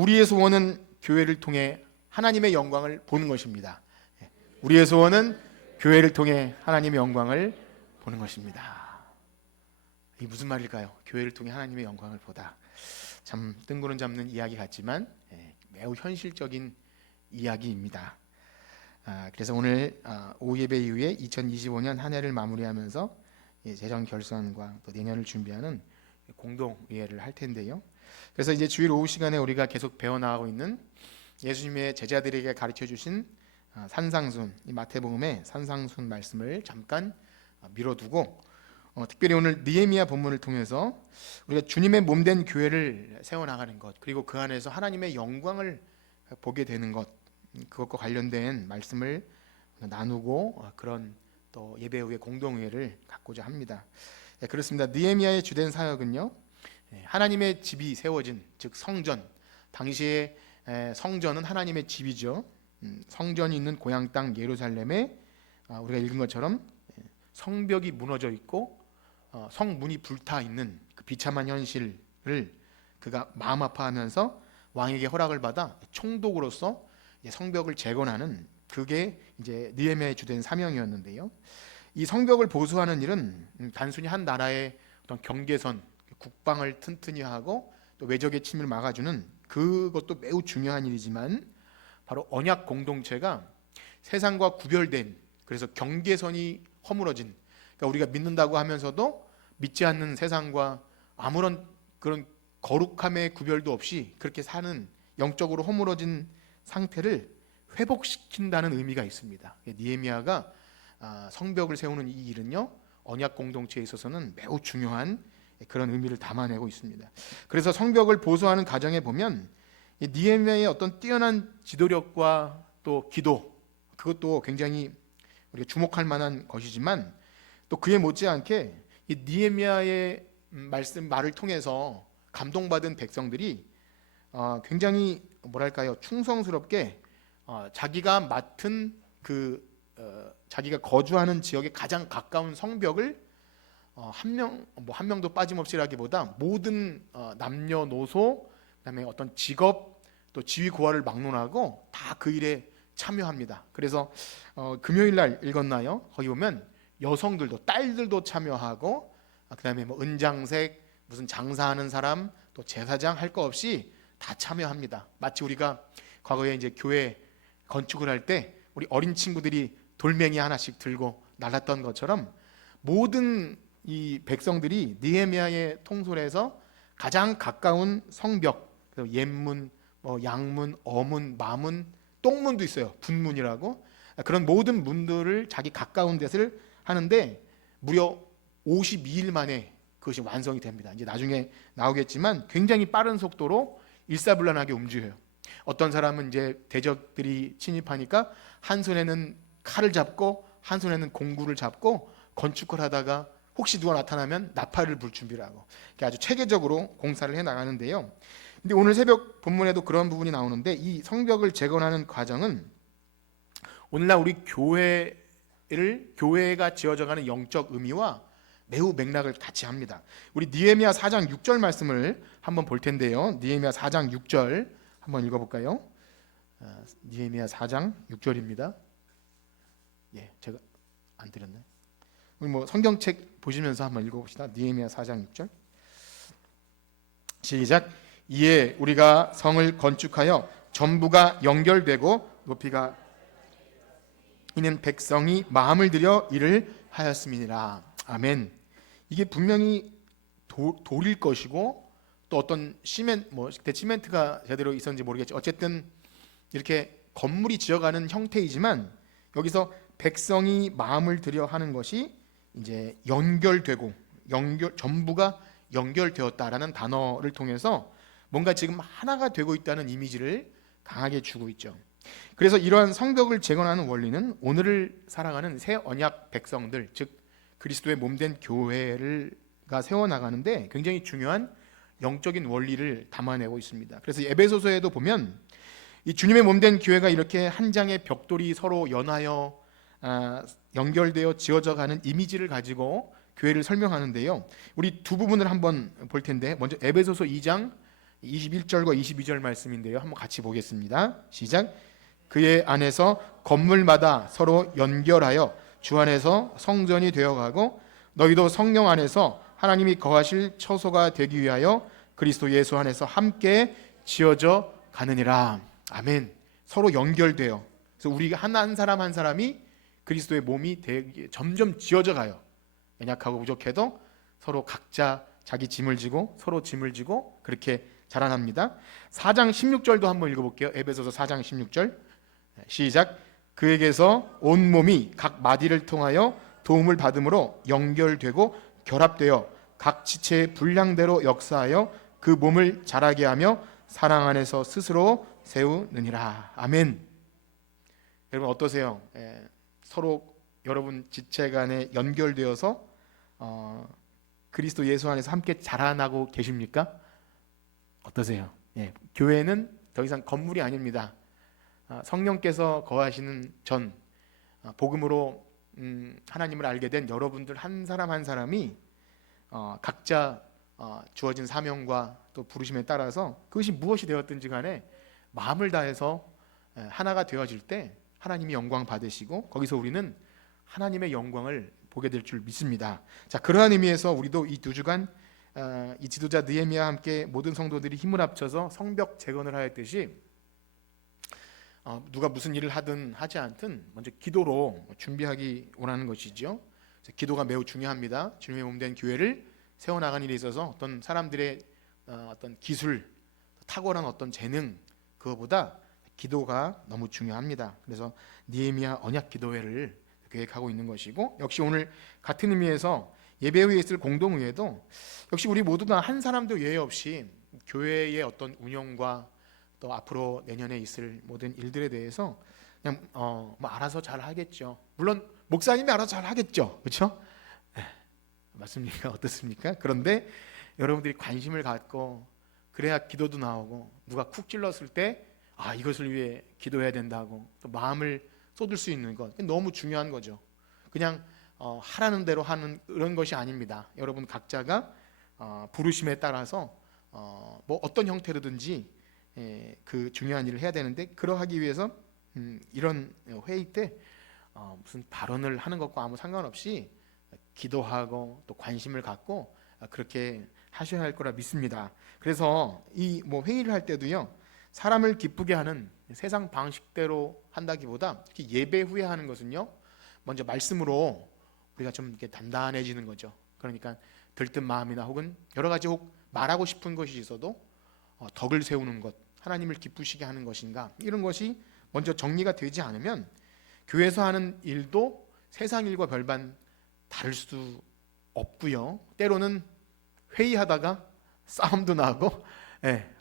우리의 소원은 교회를 통해 하나님의 영광을 보는 것입니다. 우리의 소원은 교회를 통해 하나님의 영광을 보는 것입니다. 이게 무슨 말일까요? 교회를 통해 하나님의 영광을 보다. 참 뜬구름 잡는 이야기 같지만 매우 현실적인 이야기입니다. 그래서 오늘 오후 예배 이후에 2025년 한 해를 마무리하면서 재정 결산과 또 내년을 준비하는 공동의회를 할 텐데요. 그래서 이제 주일 오후 시간에 우리가 계속 배워나가고 있는 예수님의 제자들에게 가르쳐 주신 산상순, 이 마태복음의 산상순 말씀을 잠깐 미뤄두고 특별히 오늘 느헤미야 본문을 통해서 우리가 주님의 몸된 교회를 세워나가는 것, 그리고 그 안에서 하나님의 영광을 보게 되는 것, 그것과 관련된 말씀을 나누고 그런 또 예배 후에 공동회를 갖고자 합니다. 그렇습니다. 느헤미야의 주된 사역은요, 하나님의 집이 세워진, 즉 성전, 당시에 성전은 하나님의 집이죠. 성전이 있는 고향 땅 예루살렘에 우리가 읽은 것처럼 성벽이 무너져 있고 성문이 불타 있는 그 비참한 현실을 그가 마음 아파하면서 왕에게 허락을 받아 총독으로서 성벽을 재건하는, 그게 이제 느헤미야의 주된 사명이었는데요. 이 성벽을 보수하는 일은 단순히 한 나라의 어떤 경계선, 국방을 튼튼히 하고 또 외적의 침입을 막아주는 그것도 매우 중요한 일이지만, 바로 언약 공동체가 세상과 구별된, 그래서 경계선이 허물어진, 그러니까 우리가 믿는다고 하면서도 믿지 않는 세상과 아무런 그런 거룩함의 구별도 없이 그렇게 사는 영적으로 허물어진 상태를 회복시킨다는 의미가 있습니다. 느헤미야가 성벽을 세우는 이 일은요, 언약 공동체에 있어서는 매우 중요한 그런 의미를 담아내고 있습니다. 그래서 성벽을 보수하는 과정에 보면 이 느헤미야의 어떤 뛰어난 지도력과 또 기도, 그것도 굉장히 우리가 주목할 만한 것이지만, 또 그에 못지않게 이 느헤미야의 말을 통해서 감동받은 백성들이 굉장히 뭐랄까요, 충성스럽게 자기가 맡은 자기가 거주하는 지역에 가장 가까운 성벽을 한 명도 빠짐없이라기보다 모든 남녀노소, 그다음에 어떤 직업, 또 지위 고하를 막론하고 다 그 일에 참여합니다. 그래서 금요일 날 읽었나요? 거기 보면 여성들도, 딸들도 참여하고, 그다음에 뭐 은장색, 무슨 장사하는 사람, 또 제사장 할 거 없이 다 참여합니다. 마치 우리가 과거에 이제 교회 건축을 할 때 우리 어린 친구들이 돌멩이 하나씩 들고 날랐던 것처럼 모든 이 백성들이 느헤미야의 통솔에서 가장 가까운 성벽, 옛문, 양문, 어문, 마문, 똥문도 있어요. 분문이라고. 그런 모든 문들을 자기 가까운 데를 하는데 무려 52일 만에 그것이 완성이 됩니다. 이제 나중에 나오겠지만 굉장히 빠른 속도로 일사불란하게 움직여요. 어떤 사람은 이제 대적들이 침입하니까 한 손에는 칼을 잡고 한 손에는 공구를 잡고 건축을 하다가 혹시 누가 나타나면 나팔을 불 준비를 하고, 아주 체계적으로 공사를 해 나가는데요. 근데 오늘 새벽 본문에도 그런 부분이 나오는데, 이 성벽을 재건하는 과정은 오늘날 우리 교회가 지어져가는 영적 의미와 매우 맥락을 같이 합니다. 우리 느헤미야 4장 6절 말씀을 한번 볼 텐데요. 느헤미야 4장 6절 한번 읽어볼까요? 느헤미야 4장 6절입니다. 제가 안 드렸나요? 우리 뭐 성경책 보시면서 한번 읽어봅시다. 느헤미야 4장 6절 시작. 이에 우리가 성을 건축하여 전부가 연결되고 높이가 이는 백성이 마음을 들여 일을 하였음이니라. 아멘. 이게 분명히 돌일 것이고, 또 어떤 그때 시멘트가 제대로 있었는지 모르겠죠. 어쨌든 이렇게 건물이 지어가는 형태이지만, 여기서 백성이 마음을 들여 하는 것이 이제 연결되고 전부가 연결되었다라는 단어를 통해서 뭔가 지금 하나가 되고 있다는 이미지를 강하게 주고 있죠. 그래서 이러한 성벽을 재건하는 원리는 오늘을 살아가는 새 언약 백성들, 즉 그리스도의 몸된 교회가 세워나가는데 굉장히 중요한 영적인 원리를 담아내고 있습니다. 그래서 에베소서에도 보면 이 주님의 몸된 교회가 이렇게 한 장의 벽돌이 서로 연하여 연결되어 지어져 가는 이미지를 가지고 교회를 설명하는데요. 우리 두 부분을 한번 볼 텐데, 먼저 에베소서 2장 21절과 22절 말씀인데요. 한번 같이 보겠습니다. 시작. 그의 안에서 건물마다 서로 연결하여 주 안에서 성전이 되어가고 너희도 성령 안에서 하나님이 거하실 처소가 되기 위하여 그리스도 예수 안에서 함께 지어져 가느니라. 아멘. 서로 연결돼요. 그래서 우리 한 사람 한 사람이 그리스도의 몸이 점점 지어져 가요. 연약하고 부족해도 서로 각자 자기 짐을 지고 서로 짐을 지고 그렇게 자라납니다. 4장 16절도 한번 읽어볼게요. 에베소서 4장 16절 시작. 그에게서 온 몸이 각 마디를 통하여 도움을 받음으로 연결되고 결합되어 각 지체의 분량대로 역사하여 그 몸을 자라게 하며 사랑 안에서 스스로 세우느니라. 아멘. 여러분 어떠세요? 서로 여러분 지체 간에 연결되어서 그리스도 예수 안에서 함께 자라나고 계십니까? 어떠세요? 교회는 더 이상 건물이 아닙니다. 성령께서 거하시는 전 복음으로 하나님을 알게 된 여러분들 한 사람 한 사람이 각자 주어진 사명과 또 부르심에 따라서 그것이 무엇이 되었든지 간에 마음을 다해서 하나가 되어질 때 하나님이 영광 받으시고 거기서 우리는 하나님의 영광을 보게 될 줄 믿습니다. 자, 그러한 의미에서 우리도 이 두 주간 이 지도자 느헤미야와 함께 모든 성도들이 힘을 합쳐서 성벽 재건을 하였듯이 누가 무슨 일을 하든 하지 않든 먼저 기도로 준비하기 원하는 것이죠. 기도가 매우 중요합니다. 주님의 몸된 교회를 세워나가는 일에 있어서 어떤 사람들의 어떤 기술, 탁월한 어떤 재능 그거보다 기도가 너무 중요합니다. 그래서 느헤미야 언약 기도회를 계획하고 있는 것이고 역시 오늘 같은 의미에서 예배 후에 있을 공동회에도 역시 우리 모두가 한 사람도 예외 없이 교회의 어떤 운영과 또 앞으로 내년에 있을 모든 일들에 대해서 그냥 뭐 알아서 잘 하겠죠. 물론 목사님이 알아서 잘 하겠죠. 그렇죠? 맞습니까? 어떻습니까? 그런데 여러분들이 관심을 갖고 그래야 기도도 나오고 누가 쿡 찔렀을 때 이것을 위해 기도해야 된다고 또 마음을 쏟을 수 있는 것 너무 중요한 거죠. 그냥 하라는 대로 하는 그런 것이 아닙니다. 여러분 각자가 부르심에 따라서 뭐 어떤 형태로든지 그 중요한 일을 해야 되는데 그러하기 위해서 이런 회의 때 무슨 발언을 하는 것과 아무 상관없이 기도하고 또 관심을 갖고 그렇게 하셔야 할 거라 믿습니다. 그래서 이 뭐 회의를 할 때도요 사람을 기쁘게 하는 세상 방식대로 한다기보다 특히 예배 후에 하는 것은요 먼저 말씀으로 우리가 좀 이렇게 단단해지는 거죠. 그러니까 들뜬 마음이나 혹은 여러 가지 혹 말하고 싶은 것이 있어도 덕을 세우는 것, 하나님을 기쁘시게 하는 것인가 이런 것이 먼저 정리가 되지 않으면 교회에서 하는 일도 세상 일과 별반 다를 수 없고요. 때로는 회의하다가 싸움도 나고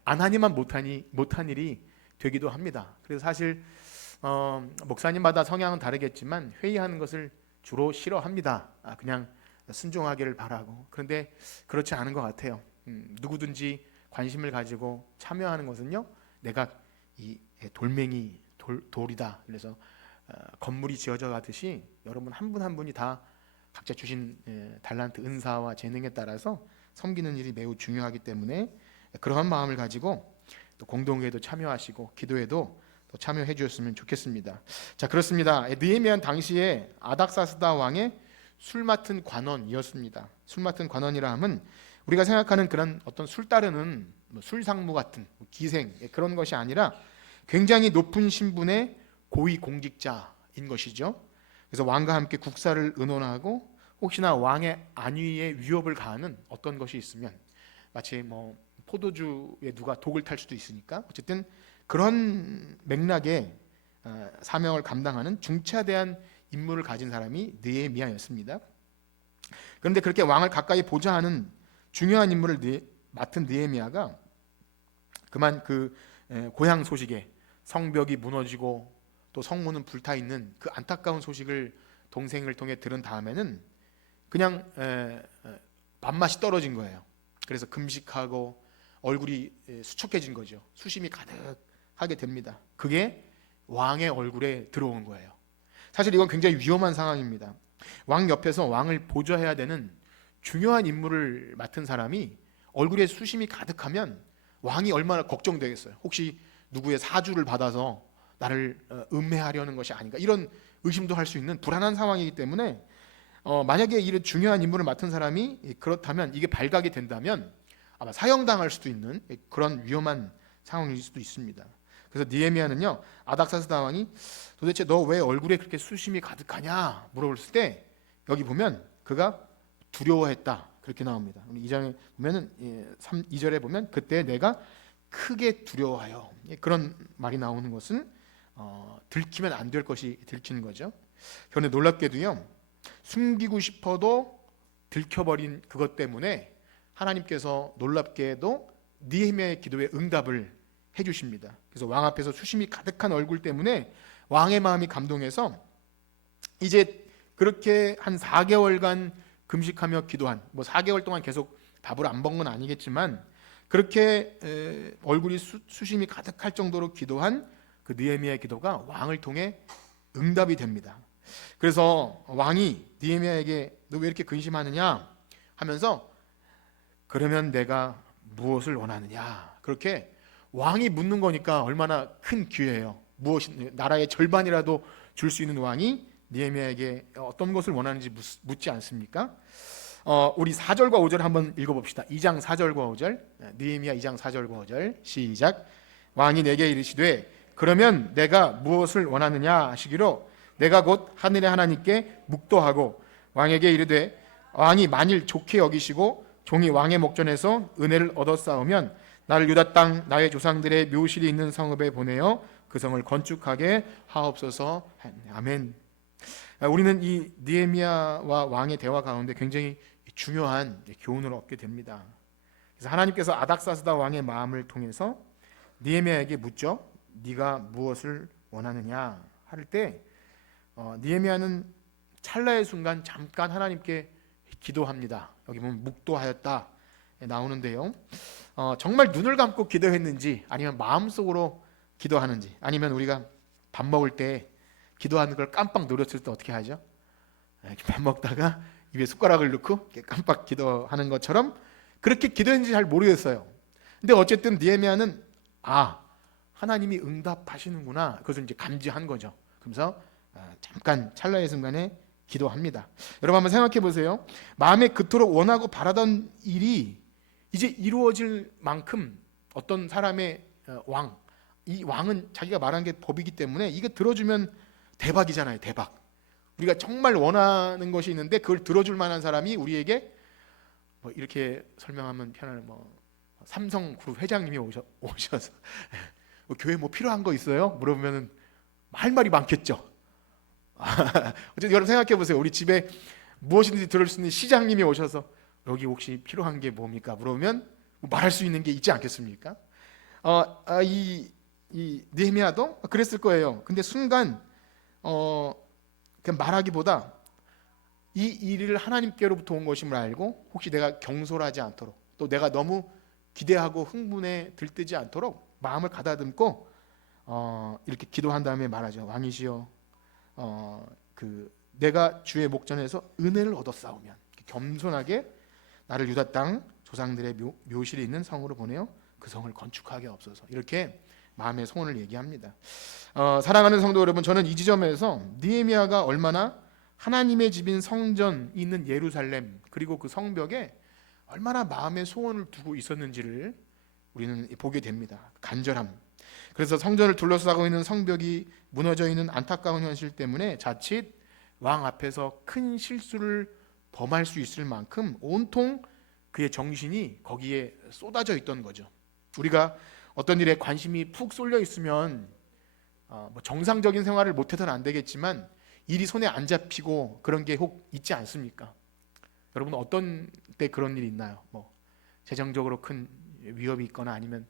안 하니만 못한 일이 되기도 합니다. 그래서 사실 목사님마다 성향은 다르겠지만 회의하는 것을 주로 싫어합니다. 그냥 순종하기를 바라고. 그런데 그렇지 않은 것 같아요. 누구든지 관심을 가지고 참여하는 것은요 내가 이 돌멩이 돌이다. 그래서 건물이 지어져 가듯이 여러분 한 분 한 분이 다 각자 주신 달란트 은사와 재능에 따라서 섬기는 일이 매우 중요하기 때문에 그러한 마음을 가지고 또 공동회에도 참여하시고 기도에도 또 참여해 주셨으면 좋겠습니다. 자, 그렇습니다. 느헤미야는 당시에 아닥사스다 왕의 술 맡은 관원이었습니다. 술 맡은 관원이라 함은 우리가 생각하는 그런 어떤 술 따르는 술상무 같은 기생 그런 것이 아니라 굉장히 높은 신분의 고위 공직자인 것이죠. 그래서 왕과 함께 국사를 의논하고 혹시나 왕의 안위에 위협을 가하는 어떤 것이 있으면 마치 뭐 포도주에 누가 독을 탈 수도 있으니까 어쨌든 그런 맥락의 사명을 감당하는 중차대한 임무를 가진 사람이 느헤미야였습니다. 그런데 그렇게 왕을 가까이 보자 하는 중요한 임무를 맡은 느헤미야가 그만 그 고향 소식에 성벽이 무너지고 또 성문은 불타 있는 그 안타까운 소식을 동생을 통해 들은 다음에는 그냥 밥맛이 떨어진 거예요. 그래서 금식하고 얼굴이 수척해진 거죠. 수심이 가득하게 됩니다. 그게 왕의 얼굴에 들어온 거예요. 사실 이건 굉장히 위험한 상황입니다. 왕 옆에서 왕을 보좌해야 되는 중요한 임무를 맡은 사람이 얼굴에 수심이 가득하면 왕이 얼마나 걱정되겠어요. 혹시 누구의 사주를 받아서 나를 음해하려는 것이 아닌가, 이런 의심도 할 수 있는 불안한 상황이기 때문에 만약에 이런 중요한 임무를 맡은 사람이 그렇다면, 이게 발각이 된다면 아마 사형당할 수도 있는 그런 위험한 상황일 수도 있습니다. 그래서 느헤미야는요, 아닥사스다 왕이 도대체 너 왜 얼굴에 그렇게 수심이 가득하냐 물어봤을 때, 여기 보면 그가 두려워했다 그렇게 나옵니다. 우리 2장에 보면은 2절에 보면 그때 내가 크게 두려워하여, 그런 말이 나오는 것은 들키면 안 될 것이 들키는 거죠. 그런데 놀랍게도요, 숨기고 싶어도 들켜버린 그것 때문에 하나님께서 놀랍게도 느헤미야의 기도에 응답을 해주십니다. 그래서 왕 앞에서 수심이 가득한 얼굴 때문에 왕의 마음이 감동해서 이제 그렇게 한 4개월간 금식하며 기도한, 뭐 4개월 동안 계속 밥을 안 먹은 건 아니겠지만 그렇게 얼굴이 수심이 가득할 정도로 기도한 그 느헤미야의 기도가 왕을 통해 응답이 됩니다. 그래서 왕이 느헤미야에게 너 왜 이렇게 근심하느냐 하면서, 그러면 내가 무엇을 원하느냐, 그렇게 왕이 묻는 거니까 얼마나 큰 기회예요. 무엇이, 나라의 절반이라도 줄 수 있는 왕이 느헤미야에게 어떤 것을 원하는지 묻지 않습니까? 우리 4절과 5절 한번 읽어봅시다. 2장 4절과 5절, 느헤미야 2장 4절과 5절 시작. 왕이 내게 이르시되 그러면 내가 무엇을 원하느냐 하시기로 내가 곧 하늘의 하나님께 묵도하고 왕에게 이르되 왕이 만일 좋게 여기시고 종이 왕의 목전에서 은혜를 얻었사오면 나를 유다 땅 나의 조상들의 묘실이 있는 성읍에 보내어 그 성을 건축하게 하옵소서. 아멘. 우리는 이 느헤미야와 왕의 대화 가운데 굉장히 중요한 교훈을 얻게 됩니다. 그래서 하나님께서 아닥사스다 왕의 마음을 통해서 느헤미야에게 묻죠. 네가 무엇을 원하느냐 할 때 느헤미야는 찰나의 순간 잠깐 하나님께 기도합니다. 여기 보면 묵도하였다 나오는데요, 정말 눈을 감고 기도했는지 아니면 마음속으로 기도하는지, 아니면 우리가 밥 먹을 때 기도하는 걸 깜빡 노렸을 때 어떻게 하죠? 밥 먹다가 입에 숟가락을 넣고 깜빡 기도하는 것처럼 그렇게 기도했는지 잘 모르겠어요. 근데 어쨌든 느헤미야는 하나님이 응답하시는구나, 그것을 이제 감지한 거죠. 그래서 잠깐 찰나의 순간에 기도합니다. 여러분 한번 생각해 보세요. 마음에 그토록 원하고 바라던 일이 이제 이루어질 만큼 어떤 사람의 이 왕은 자기가 말한 게 법이기 때문에 이게 들어주면 대박이잖아요. 대박. 우리가 정말 원하는 것이 있는데 그걸 들어줄 만한 사람이 우리에게 뭐 이렇게 설명하면 편할, 삼성그룹 회장님이 오셔서 교회 뭐 필요한 거 있어요? 물어보면 할 말이 많겠죠. 어쨌든 여러분 생각해 보세요. 우리 집에 무엇이든지 들을 수 있는 시장님이 오셔서 여기 혹시 필요한 게 뭡니까? 물어보면 말할 수 있는 게 있지 않겠습니까? 이 느헤미야도 그랬을 거예요. 근데 순간 그냥 말하기보다 이 일을 하나님께로부터 온 것임을 알고, 혹시 내가 경솔하지 않도록, 또 내가 너무 기대하고 흥분에 들뜨지 않도록 마음을 가다듬고 이렇게 기도한 다음에 말하죠. 왕이시여, 내가 주의 목전에서 은혜를 얻었사오면, 겸손하게 나를 유다 땅 조상들의 묘실이 있는 성으로 보내어 그 성을 건축하게 없어서, 이렇게 마음의 소원을 얘기합니다. 사랑하는 성도 여러분, 저는 이 지점에서 느헤미야가 얼마나 하나님의 집인 성전이 있는 예루살렘, 그리고 그 성벽에 얼마나 마음의 소원을 두고 있었는지를 우리는 보게 됩니다. 간절함. 그래서 성전을 둘러싸고 있는 성벽이 무너져 있는 안타까운 현실 때문에 자칫 왕 앞에서 큰 실수를 범할 수 있을 만큼 온통 그의 정신이 거기에 쏟아져 있던 거죠. 우리가 어떤 일에 관심이 푹 쏠려 있으면 정상적인 생활을 못해서는 안 되겠지만 일이 손에 안 잡히고 그런 게 혹 있지 않습니까? 여러분 어떤 때 그런 일이 있나요? 재정적으로 큰 위협이 있거나 아니면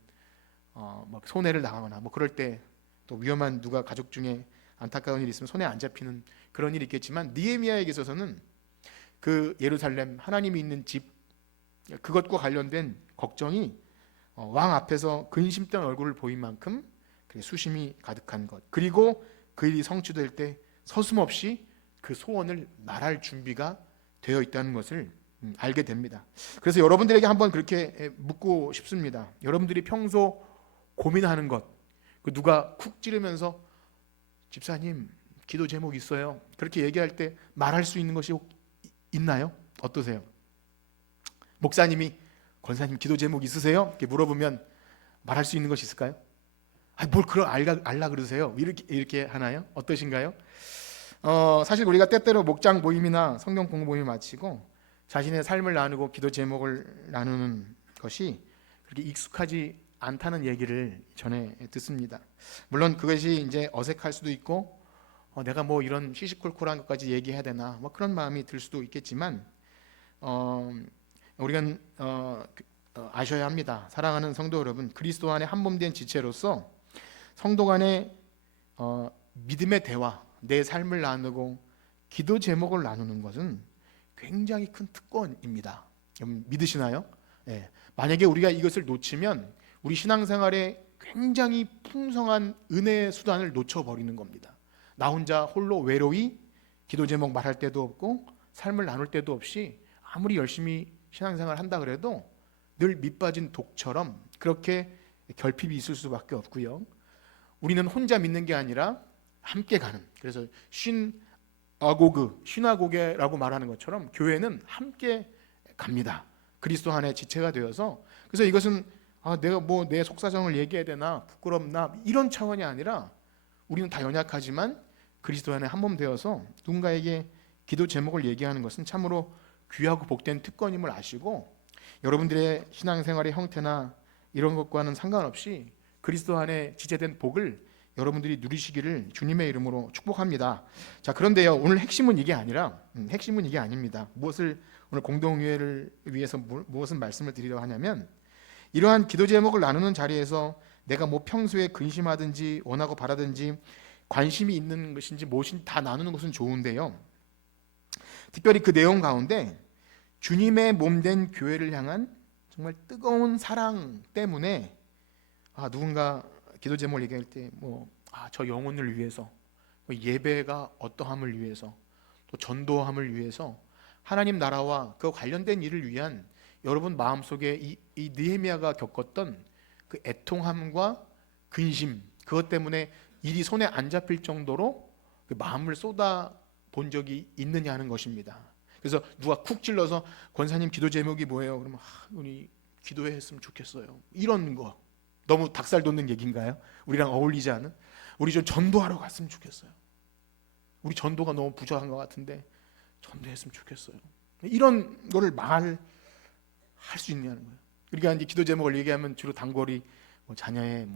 손해를 당하거나 그럴 때, 또 위험한 누가 가족 중에 안타까운 일이 있으면 손에 안 잡히는 그런 일이 있겠지만, 느헤미야에게 있어서는 그 예루살렘 하나님이 있는 집, 그것과 관련된 걱정이 왕 앞에서 근심된 얼굴을 보인 만큼 수심이 가득한 것, 그리고 그 일이 성취될 때 서슴없이 그 소원을 말할 준비가 되어 있다는 것을 알게 됩니다. 그래서 여러분들에게 한번 그렇게 묻고 싶습니다. 여러분들이 평소 고민하는 것, 누가 쿡 찌르면서 집사님 기도 제목 있어요, 그렇게 얘기할 때 말할 수 있는 것이 있나요? 어떠세요? 목사님이 권사님 기도 제목 있으세요? 이렇게 물어보면 말할 수 있는 것이 있을까요? 뭘 그걸 알라 그러세요? 이렇게 하나요? 어떠신가요? 사실 우리가 때때로 목장 모임이나 성경 공부 모임을 마치고 자신의 삶을 나누고 기도 제목을 나누는 것이 그렇게 익숙하지 않다는 얘기를 전해 듣습니다. 물론 그것이 이제 어색할 수도 있고 내가 뭐 이런 시시콜콜한 것까지 얘기해야 되나 뭐 그런 마음이 들 수도 있겠지만 우리가 아셔야 합니다. 사랑하는 성도 여러분, 그리스도 안에 한 몸 된 지체로서 성도 간의 믿음의 대화, 내 삶을 나누고 기도 제목을 나누는 것은 굉장히 큰 특권입니다. 믿으시나요? 예. 만약에 우리가 이것을 놓치면 우리 신앙생활에 굉장히 풍성한 은혜의 수단을 놓쳐버리는 겁니다. 나 혼자 홀로 외로이 기도 제목 말할 때도 없고 삶을 나눌 때도 없이 아무리 열심히 신앙생활 한다 그래도 늘 밑빠진 독처럼 그렇게 결핍이 있을 수밖에 없고요. 우리는 혼자 믿는 게 아니라 함께 가는, 그래서 슈나고게라고 말하는 것처럼 교회는 함께 갑니다. 그리스도 안에 지체가 되어서. 그래서 이것은 내가 뭐 내 속사정을 얘기해야 되나 부끄럽나 이런 차원이 아니라 우리는 다 연약하지만 그리스도 안에 한 몸 되어서 누군가에게 기도 제목을 얘기하는 것은 참으로 귀하고 복된 특권임을 아시고, 여러분들의 신앙생활의 형태나 이런 것과는 상관없이 그리스도 안에 지체된 복을 여러분들이 누리시기를 주님의 이름으로 축복합니다. 자, 그런데요, 오늘 핵심은 이게 아니라 핵심은 이게 아닙니다. 무엇을 오늘 공동회를 위해서 무엇을 말씀을 드리려고 하냐면, 이러한 기도 제목을 나누는 자리에서 내가 뭐 평소에 근심하든지 원하고 바라든지 관심이 있는 것인지 무엇인지 다 나누는 것은 좋은데요, 특별히 그 내용 가운데 주님의 몸된 교회를 향한 정말 뜨거운 사랑 때문에 누군가 기도 제목을 얘기할 때 저 영혼을 위해서, 예배가 어떠함을 위해서, 또 전도함을 위해서 하나님 나라와 그 관련된 일을 위한 여러분 마음속에 이 느헤미야가 겪었던 그 애통함과 근심, 그것 때문에 일이 손에 안 잡힐 정도로 그 마음을 쏟아 본 적이 있느냐 하는 것입니다. 그래서 누가 쿡 찔러서 권사님 기도 제목이 뭐예요? 그러면 우리 기도회 했으면 좋겠어요. 이런 거 너무 닭살 돋는 얘기인가요? 우리랑 어울리지 않은? 우리 좀 전도하러 갔으면 좋겠어요. 우리 전도가 너무 부족한 것 같은데 전도했으면 좋겠어요. 이런 거를 말할 수 있냐는 거예요. 우리가 이제 기도 제목을 얘기하면 주로 단골이 자녀의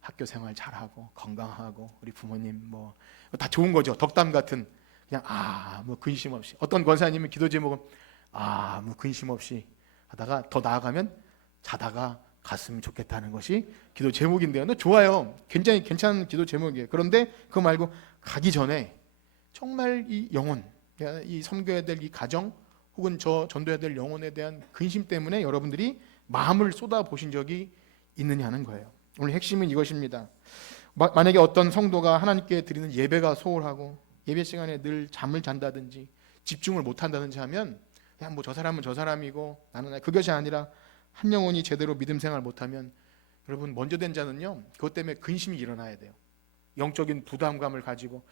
학교 생활 잘하고 건강하고 우리 부모님 다 좋은 거죠. 덕담 같은, 그냥 근심 없이. 어떤 권사님은 기도 제목은 근심 없이 하다가 더 나아가면 자다가 갔으면 좋겠다는 것이 기도 제목인데요. 좋아요. 굉장히 괜찮은 기도 제목이에요. 그런데 그거 말고 가기 전에 정말 이 영혼, 이 섬겨야 될 이 가정 혹은 저 전도해야 될 영혼에 대한 근심 때문에 여러분들이 마음을 쏟아 보신 적이 있느냐는 거예요. 오늘 핵심은 이것입니다. 만약에 어떤 성도가 하나님께 드리는 예배가 소홀하고 예배 시간에 늘 잠을 잔다든지 집중을 못한다든지 하면 그냥 저 사람은 저 사람이고 나는 그것이 아니라 한 영혼이 제대로 믿음 생활 못하면, 여러분 먼저 된 자는요 그것 때문에 근심이 일어나야 돼요. 영적인 부담감을 가지고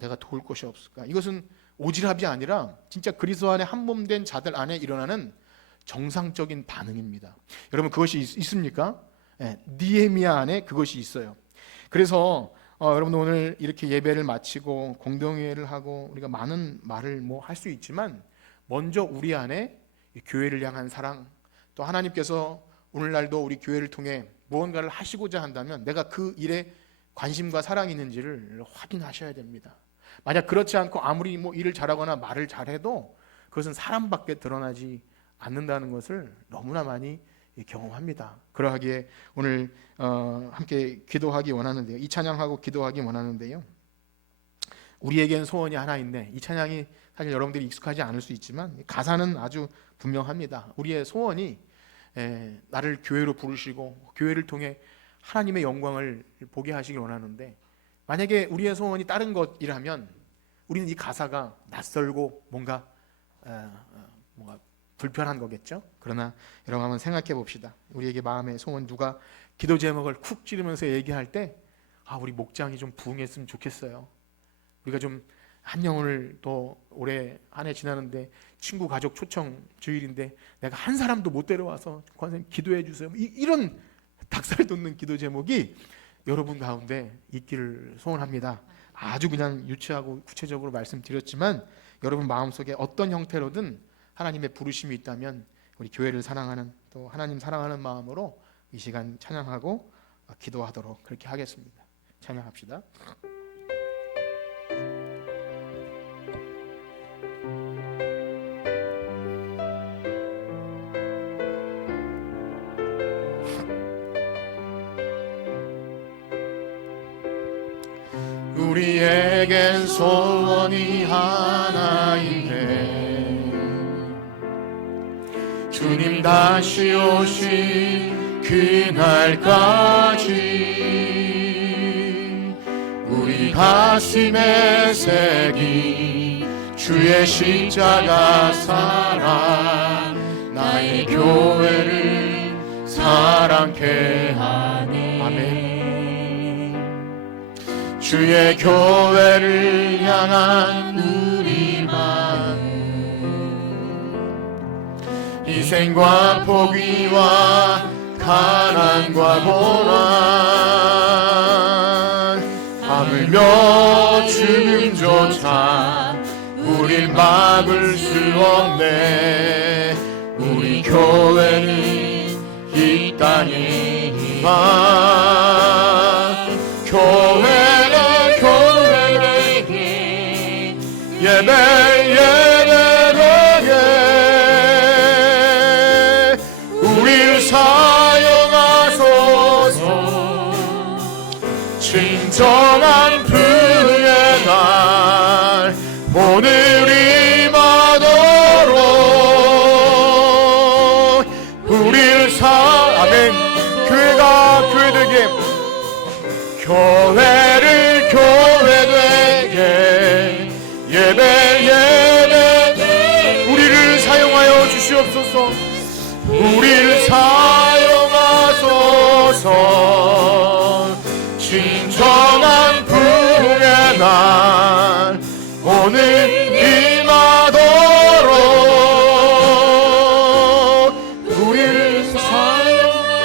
내가 도울 것이 없을까. 이것은 오지랖이 아니라 진짜 그리스도 안에 한 몸 된 자들 안에 일어나는 정상적인 반응입니다. 여러분 그것이 있습니까? 느헤미야 안에 그것이 있어요. 그래서 여러분 오늘 이렇게 예배를 마치고 공동회를 하고 우리가 많은 말을 할 수 있지만 먼저 우리 안에 교회를 향한 사랑, 또 하나님께서 오늘날도 우리 교회를 통해 무언가를 하시고자 한다면 내가 그 일에 관심과 사랑이 있는지를 확인하셔야 됩니다. 만약 그렇지 않고 아무리 일을 잘하거나 말을 잘해도 그것은 사람밖에 드러나지 않는다는 것을 너무나 많이 경험합니다. 그러하기에 오늘 함께 기도하기 원하는데요. 이 찬양하고 기도하기 원하는데요. 우리에겐 소원이 하나 있네. 이 찬양이 사실 여러분들이 익숙하지 않을 수 있지만 가사는 아주 분명합니다. 우리의 소원이 나를 교회로 부르시고 교회를 통해 하나님의 영광을 보게 하시길 원하는데, 만약에 우리의 소원이 다른 것이라면 우리는 이 가사가 낯설고 뭔가 불편한 거겠죠. 그러나 여러분 한번 생각해 봅시다. 우리에게 마음의 소원, 누가 기도 제목을 쿡 찌르면서 얘기할 때 우리 목장이 좀 부흥했으면 좋겠어요. 우리가 좀 한 영혼을 더 올해 한 해 지나는데 친구 가족 초청 주일인데 내가 한 사람도 못 데려와서 권사님 기도해 주세요. 이런 닭살 돋는 기도 제목이 여러분 가운데 있기를 소원합니다. 아주 그냥 유치하고 구체적으로 말씀드렸지만 여러분 마음속에 어떤 형태로든 하나님의 부르심이 있다면 우리 교회를 사랑하는, 또 하나님 사랑하는 마음으로 이 시간 찬양하고 기도하도록 그렇게 하겠습니다. 찬양합시다. 우리에겐 소원이 하나인데 주님 다시 오신 그날까지 우리 가슴에 새긴 주의 십자가 사랑 나의 교회를 사랑케 하네. 아멘. 주의 교회를 향한 우리 마음, 희생과 포기와 가난과 고난, 하물며 죽음조차 우릴 막을 수 없네. 우리 교회는 이 땅에 교회에게 예배에게 우리를 사용하소서. 진정한 부의 날 오늘이 마도록 우리를 아멘. 교회가 교회되게, 교회를 교회되게 예배 우리를 사용하여 주시옵소서. 우리를 사용하소서. 진정한 부흥의 날 오늘 임하도록 우리를 사용하소서.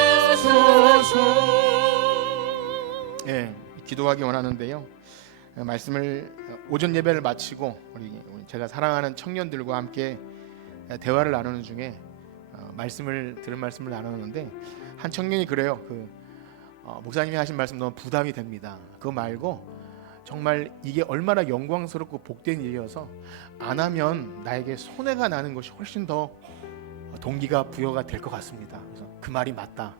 기도하기 원하는데요, 말씀을 오전 예배를 마치고 우리 제가 사랑하는 청년들과 함께 대화를 나누는 중에 들은 말씀을 나누는데 한 청년이 그래요. 목사님이 하신 말씀 너무 부담이 됩니다. 그거 말고 정말 이게 얼마나 영광스럽고 복된 일이어서 안 하면 나에게 손해가 나는 것이 훨씬 더 동기가 부여가 될 것 같습니다. 그래서 그 말이 맞다,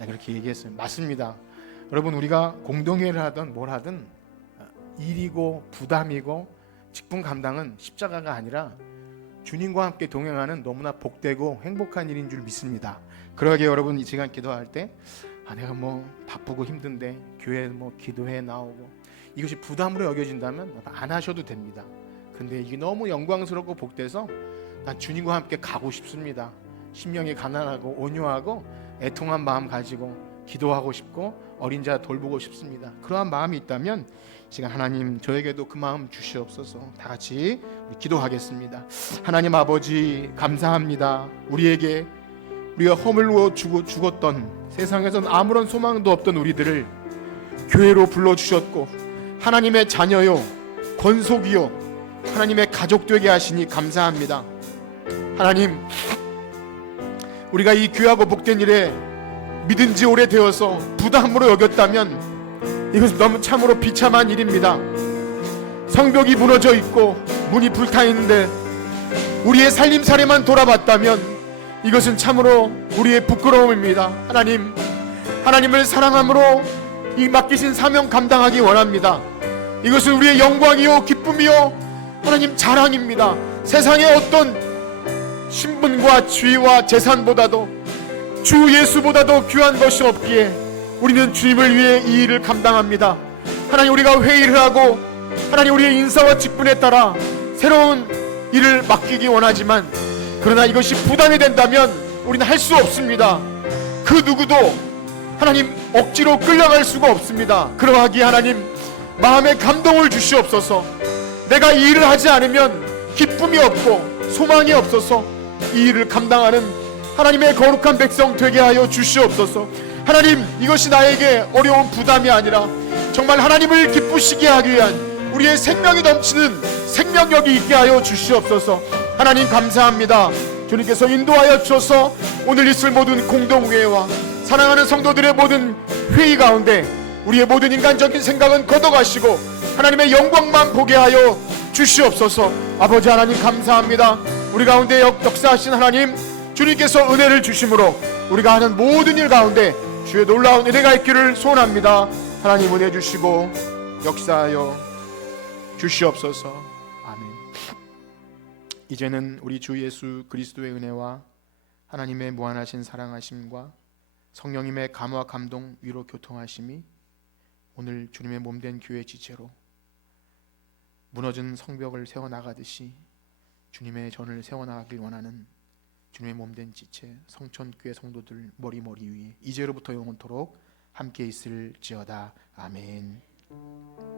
그렇게 얘기했어요. 맞습니다. 여러분, 우리가 공동회를 하든 뭘 하든 일이고 부담이고 직분 감당은 십자가가 아니라 주님과 함께 동행하는 너무나 복되고 행복한 일인 줄 믿습니다. 그러게 여러분, 이 시간 기도할 때 내가 바쁘고 힘든데 교회 기도회 나오고 이것이 부담으로 여겨진다면 안 하셔도 됩니다. 근데 이게 너무 영광스럽고 복돼서 난 주님과 함께 가고 싶습니다. 심령이 가난하고 온유하고 애통한 마음 가지고 기도하고 싶고 어린 자 돌보고 싶습니다. 그러한 마음이 있다면 시간 하나님 저에게도 그 마음 주시옵소서. 다 같이 우리 기도하겠습니다. 하나님 아버지, 감사합니다. 우리가 허물로 죽었던, 세상에선 아무런 소망도 없던 우리들을 교회로 불러주셨고 하나님의 자녀요, 권속이요, 하나님의 가족 되게 하시니 감사합니다. 하나님, 우리가 이 귀하고 복된 일에 믿은 지 오래되어서 부담으로 여겼다면 이것은 너무 참으로 비참한 일입니다. 성벽이 무너져 있고 문이 불타 있는데 우리의 살림살이만 돌아봤다면 이것은 참으로 우리의 부끄러움입니다. 하나님을 사랑함으로 이 맡기신 사명 감당하기 원합니다. 이것은 우리의 영광이요 기쁨이요 하나님 자랑입니다. 세상의 어떤 신분과 지위와 재산보다도 주 예수보다도 귀한 것이 없기에 우리는 주님을 위해 이 일을 감당합니다. 하나님, 우리가 회의를 하고 하나님 우리의 인사와 직분에 따라 새로운 일을 맡기기 원하지만 그러나 이것이 부담이 된다면 우리는 할 수 없습니다. 그 누구도 하나님 억지로 끌려갈 수가 없습니다. 그러하기에 하나님 마음에 감동을 주시옵소서. 내가 이 일을 하지 않으면 기쁨이 없고 소망이 없어서 이 일을 감당하는 하나님의 거룩한 백성 되게 하여 주시옵소서. 하나님, 이것이 나에게 어려운 부담이 아니라 정말 하나님을 기쁘시게 하기 위한 우리의 생명이 넘치는 생명력이 있게 하여 주시옵소서. 하나님 감사합니다. 주님께서 인도하여 주셔서 오늘 있을 모든 공동회와 사랑하는 성도들의 모든 회의 가운데 우리의 모든 인간적인 생각은 걷어가시고 하나님의 영광만 보게 하여 주시옵소서. 아버지 하나님 감사합니다. 우리 가운데 역사하신 하나님, 주님께서 은혜를 주심으로 우리가 하는 모든 일 가운데 주의 놀라운 은혜가 있기를 소원합니다. 하나님 은혜 주시고 역사하여 주시옵소서. 아멘. 이제는 우리 주 예수 그리스도의 은혜와 하나님의 무한하신 사랑하심과 성령님의 감화 감동 위로 교통하심이 오늘 주님의 몸된 교회 지체로 무너진 성벽을 세워나가듯이 주님의 전을 세워나가길 원하는 주님의 몸된 지체 성천교회 성도들 머리 위에 이제로부터 영원토록 함께 있을지어다. 아멘.